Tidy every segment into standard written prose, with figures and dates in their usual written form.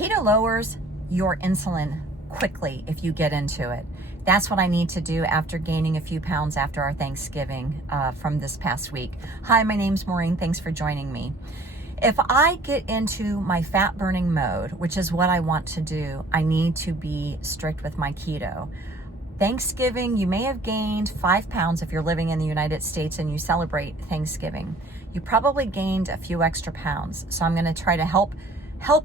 Keto lowers your insulin quickly if you get into it. That's what I need to do after gaining a few pounds after our Thanksgiving from this past week. Hi, my name's Maureen. Thanks for joining me. If I get into my fat burning mode, which is what I want to do, I need to be strict with my keto. Thanksgiving, you may have gained 5 pounds if you're living in the United States and you celebrate Thanksgiving. You probably gained a few extra pounds. So I'm going to try to help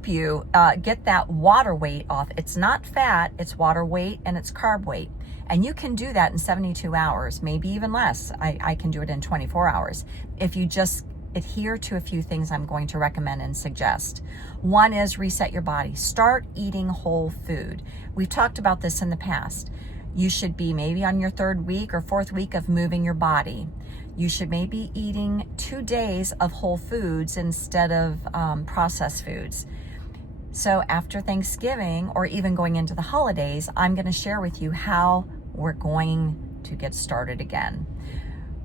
you get that water weight off. It's not fat, it's water weight and it's carb weight. And you can do that in 72 hours, maybe even less. I can do it in 24 hours. If you just adhere to a few things I'm going to recommend and suggest. One is reset your body. Start eating whole food. We've talked about this in the past. You should be maybe on your 3rd week or 4th week of moving your body. You should maybe eating 2 days of whole foods instead of processed foods. So after Thanksgiving, or even going into the holidays, I'm going to share with you how we're going to get started again.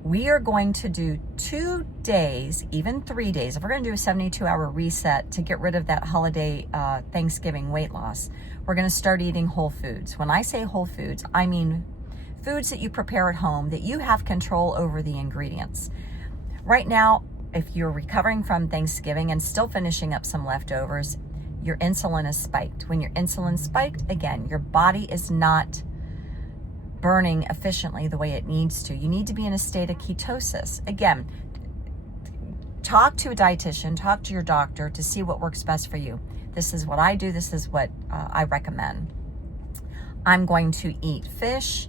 We are going to do 2 days, even 3 days. If we're going to do a 72-hour reset to get rid of that holiday Thanksgiving weight loss, we're going to start eating whole foods. When I say whole foods, I mean foods that you prepare at home, that you have control over the ingredients. Right now, if you're recovering from Thanksgiving and still finishing up some leftovers, your insulin is spiked. When your insulin's spiked, again, your body is not burning efficiently the way it needs to. You need to be in a state of ketosis. Again, talk to a dietitian, talk to your doctor to see what works best for you. This is what I do. This is what I recommend. I'm going to eat fish,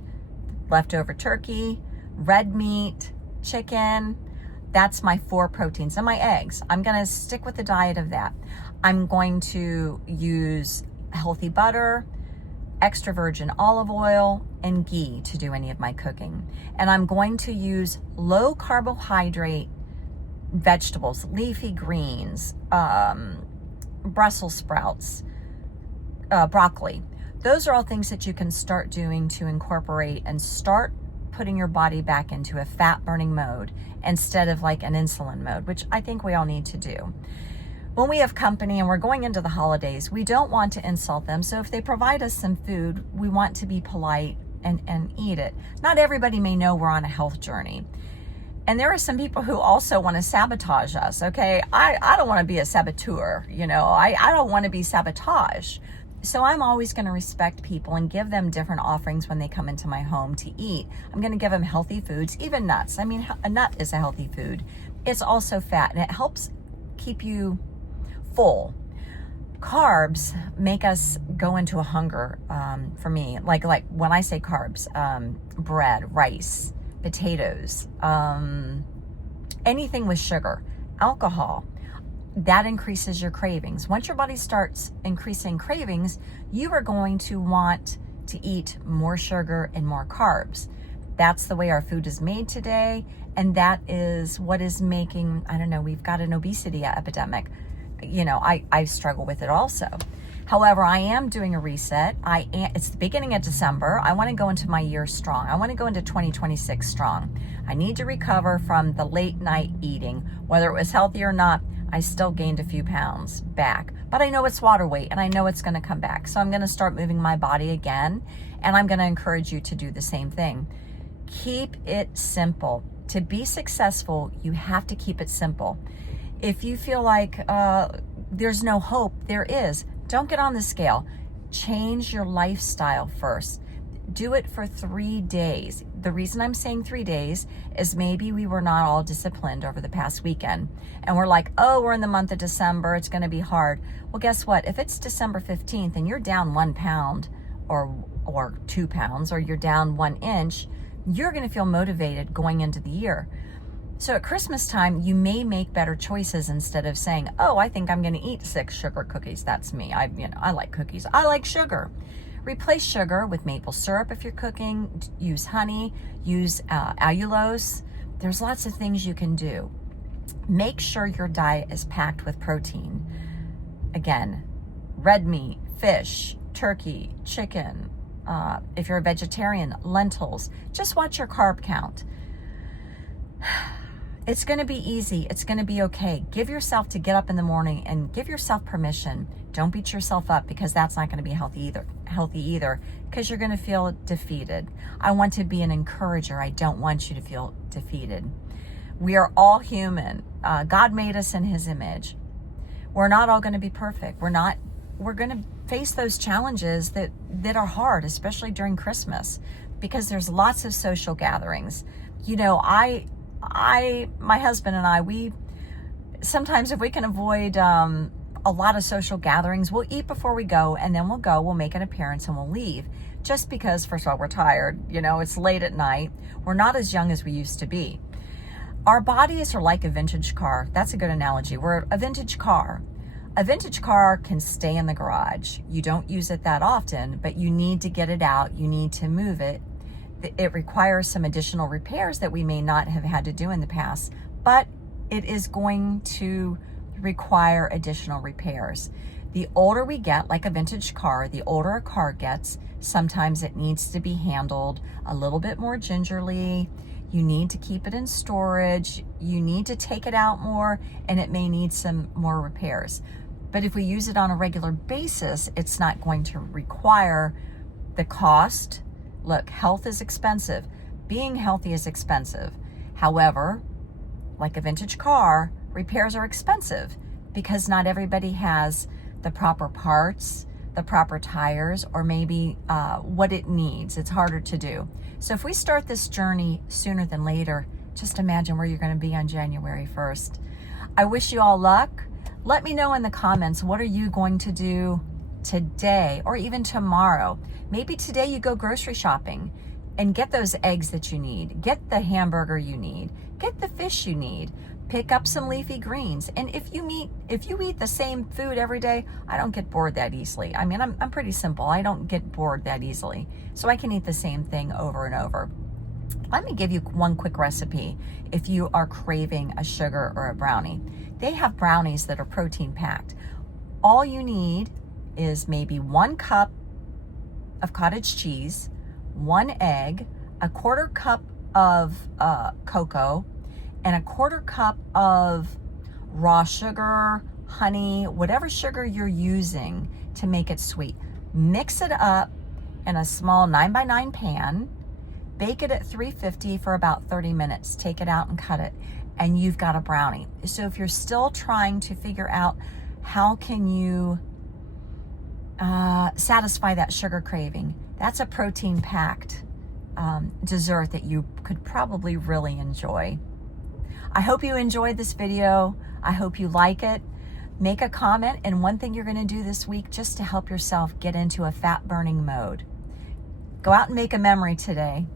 leftover turkey, red meat, chicken. That's my 4 proteins, and my eggs. I'm going to stick with the diet of that. I'm going to use healthy butter, extra virgin olive oil, and ghee to do any of my cooking. And I'm going to use low carbohydrate vegetables, leafy greens, Brussels sprouts, broccoli. Those are all things that you can start doing to incorporate and start putting your body back into a fat burning mode instead of like an insulin mode, which I think we all need to do. When we have company and we're going into the holidays, we don't want to insult them. So if they provide us some food, we want to be polite and eat it. Not everybody may know we're on a health journey. And there are some people who also want to sabotage us, okay? I don't want to be a saboteur, I don't want to be sabotaged. So I'm always going to respect people and give them different offerings when they come into my home to eat. I'm going to give them healthy foods, even nuts. I mean, a nut is a healthy food. It's also fat, and it helps keep you full. Carbs make us go into a hunger, for me. Like when I say carbs, bread, rice, potatoes, anything with sugar, alcohol, that increases your cravings. Once your body starts increasing cravings, you are going to want to eat more sugar and more carbs. That's the way our food is made today, and that is what is making, we've got an obesity epidemic. I struggle with it also. However, I am doing a reset. It's the beginning of December. I want to go into my year strong. I want to go into 2026 strong. I need to recover from the late night eating. Whether it was healthy or not, I still gained a few pounds back. But I know it's water weight, and I know it's going to come back. So I'm going to start moving my body again, and I'm going to encourage you to do the same thing. Keep it simple. To be successful, you have to keep it simple. If you feel like there's no hope, there is. Don't get on the scale. Change your lifestyle first. Do it for 3 days. The reason I'm saying 3 days is maybe we were not all disciplined over the past weekend. And we're like, oh, we're in the month of December, it's going to be hard. Well, guess what? If it's December 15th and you're down 1 pound or 2 pounds, or you're down 1 inch, you're going to feel motivated going into the year. So at Christmas time, you may make better choices instead of saying, oh, I think I'm going to eat 6 sugar cookies. That's me. I like cookies. I like sugar. Replace sugar with maple syrup if you're cooking. Use honey. Use allulose. There's lots of things you can do. Make sure your diet is packed with protein. Again, red meat, fish, turkey, chicken. If you're a vegetarian, lentils. Just watch your carb count. It's going to be easy. It's going to be okay. Give yourself to get up in the morning and give yourself permission. Don't beat yourself up, because that's not going to be healthy either, because you're going to feel defeated. I want to be an encourager. I don't want you to feel defeated. We are all human. God made us in his image. We're not all going to be perfect. We're going to face those challenges that are hard, especially during Christmas, because there's lots of social gatherings. You know, my husband and I, we sometimes, if we can avoid a lot of social gatherings, we'll eat before we go, and then we'll make an appearance and we'll leave. Just because, first of all, we're tired. You know, it's late at night. We're not as young as we used to be. Our bodies are like a vintage car. That's a good analogy. We're a vintage car. A vintage car can stay in the garage. You don't use it that often, but you need to get it out. You need to move it. It requires some additional repairs that we may not have had to do in the past, but it is going to require additional repairs. The older we get, like a vintage car, the older a car gets, sometimes it needs to be handled a little bit more gingerly. You need to keep it in storage. You need to take it out more, and it may need some more repairs. But if we use it on a regular basis, it's not going to require the cost. Look, health is expensive. Being healthy is expensive. However, like a vintage car, repairs are expensive because not everybody has the proper parts, the proper tires, or maybe what it needs. It's harder to do. So if we start this journey sooner than later, just imagine where you're going to be on January 1st. I wish you all luck. Let me know in the comments, what are you going to do today or even tomorrow? Maybe today you go grocery shopping and get those eggs that you need, get the hamburger you need, get the fish you need, pick up some leafy greens. And if you eat the same food every day, I don't get bored that easily. I mean, I'm pretty simple. I don't get bored that easily. So I can eat the same thing over and over. Let me give you one quick recipe if you are craving a sugar or a brownie. They have brownies that are protein packed. All you need is maybe 1 cup of cottage cheese, 1 egg, a 1/4 cup of cocoa, and a 1/4 cup of raw sugar, honey, whatever sugar you're using to make it sweet. Mix it up in a small 9x9 pan, bake it at 350 for about 30 minutes, take it out and cut it, and you've got a brownie. So if you're still trying to figure out how can you satisfy that sugar craving, that's a protein-packed dessert that you could probably really enjoy. I hope you enjoyed this video. I hope you like it. Make a comment, and one thing you're going to do this week just to help yourself get into a fat-burning mode. Go out and make a memory today.